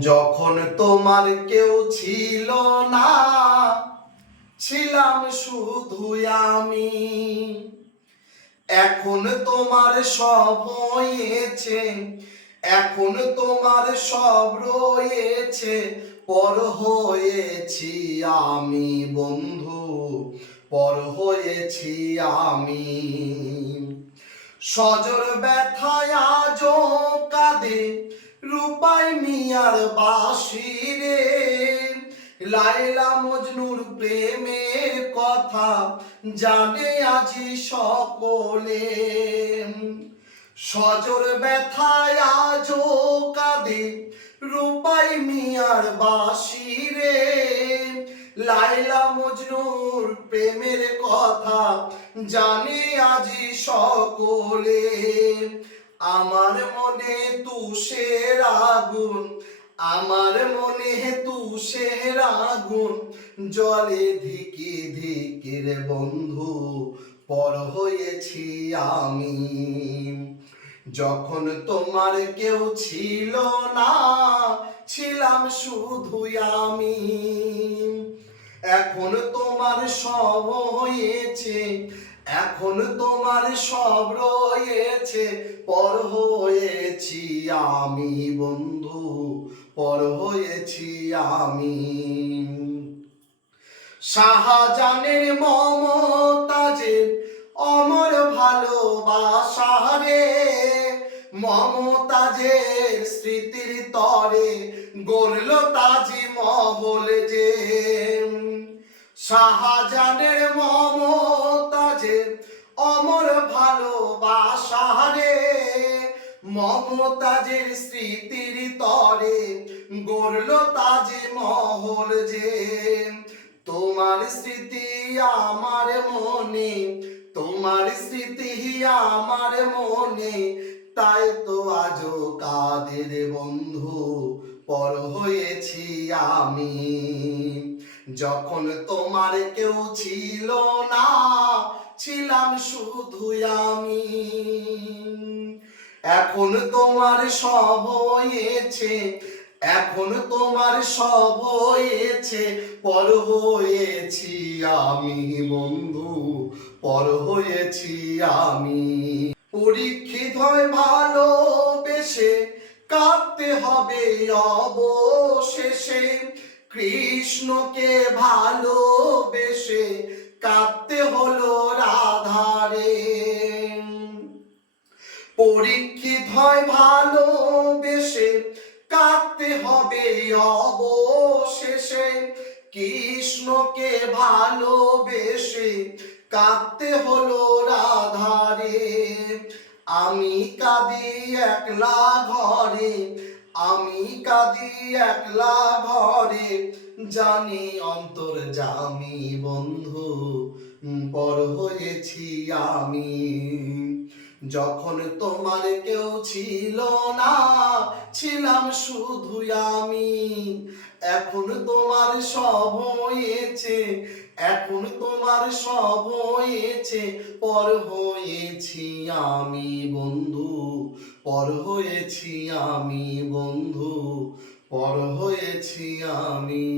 যখন তোমার কেউ ছিল না, ছিলাম শুধু আমি। এখন তোমার সব হয়েছে, এখন তোমার সব রয়েছে, পর হয়েছি আমি বন্ধু, পর হয়েছি আমি। সজর ব্যথায় আজও কাঁদে রূপাই মিয়ার বাঁশি রে। লায়লা মজনুর প্রেমের কথা জানে আজি সকলে। সজর ব্যথায় আজও কাঁদে রূপাই মিয়ার বাঁশি রে। লায়লা মজনুর প্রেমের কথা জানে আজি সকলে। আমার মনে তুষের আগুন, আমার মনে তুষের আগুন জলে ধিকি ধিকি রে বন্ধু, পর হয়েছি আমি। যখন তোমার কেউ ছিল না, ছিলাম শুধু আমি। এখন তোমার সব হয়েছে, এখন তোমার সব রয়েছে, পর হয়েছি আমি বন্ধু, পর হয়েছি আমি। শাহজাহানের মমতাজের অমর ভালোবাসা রে। মমতাজের স্মৃতির তরে গড়ল তাজি মহল যে। শাহজাহানের মমতাজের অমর ভালোবাসা রে। মমতাজের স্মৃতির তরে গড়ল তাজি মহল যে। তোমার স্মৃতি আমার মনে, তোমার স্মৃতি আমার মনে, তাই তো আজও কাঁদে রে বন্ধু, পর হয়েছি আমি। যখন তোমার কেউ ছিল না, ছিলাম শুধু আমি। এখন তোমার সব হয়েছে, এখন তোমার সব হয়েছে, পর হয়েছি আমি বন্ধু, পর হয়েছি আমি। পরীক্ষিত হয় ভালোবেসে কাঁদতে হবে অবশেষে। কৃষ্ণকে ভালোবেসে কাঁদতে হলো রাধারে। পরীক্ষিত হয় ভালোবেসে কাঁদতে হবে অবশেষে। কৃষ্ণকে ভালোবেসে কাঁদতে হলো রাধারে। আমি কাঁদি একলা ঘরে, আমি কাঁদি একলা ঘরে, জানি অন্তর্যামী বন্ধু, পর হয়েছি আমি। যখন তোমার কেউ ছিল না, ছিলাম শুধু আমি। এখন তোমার সব হয়েছে, এখন তোমার সব হয়েছে, পর হয়েছি আমি বন্ধু, পর হয়েছি আমি বন্ধু, পর হয়েছি আমি।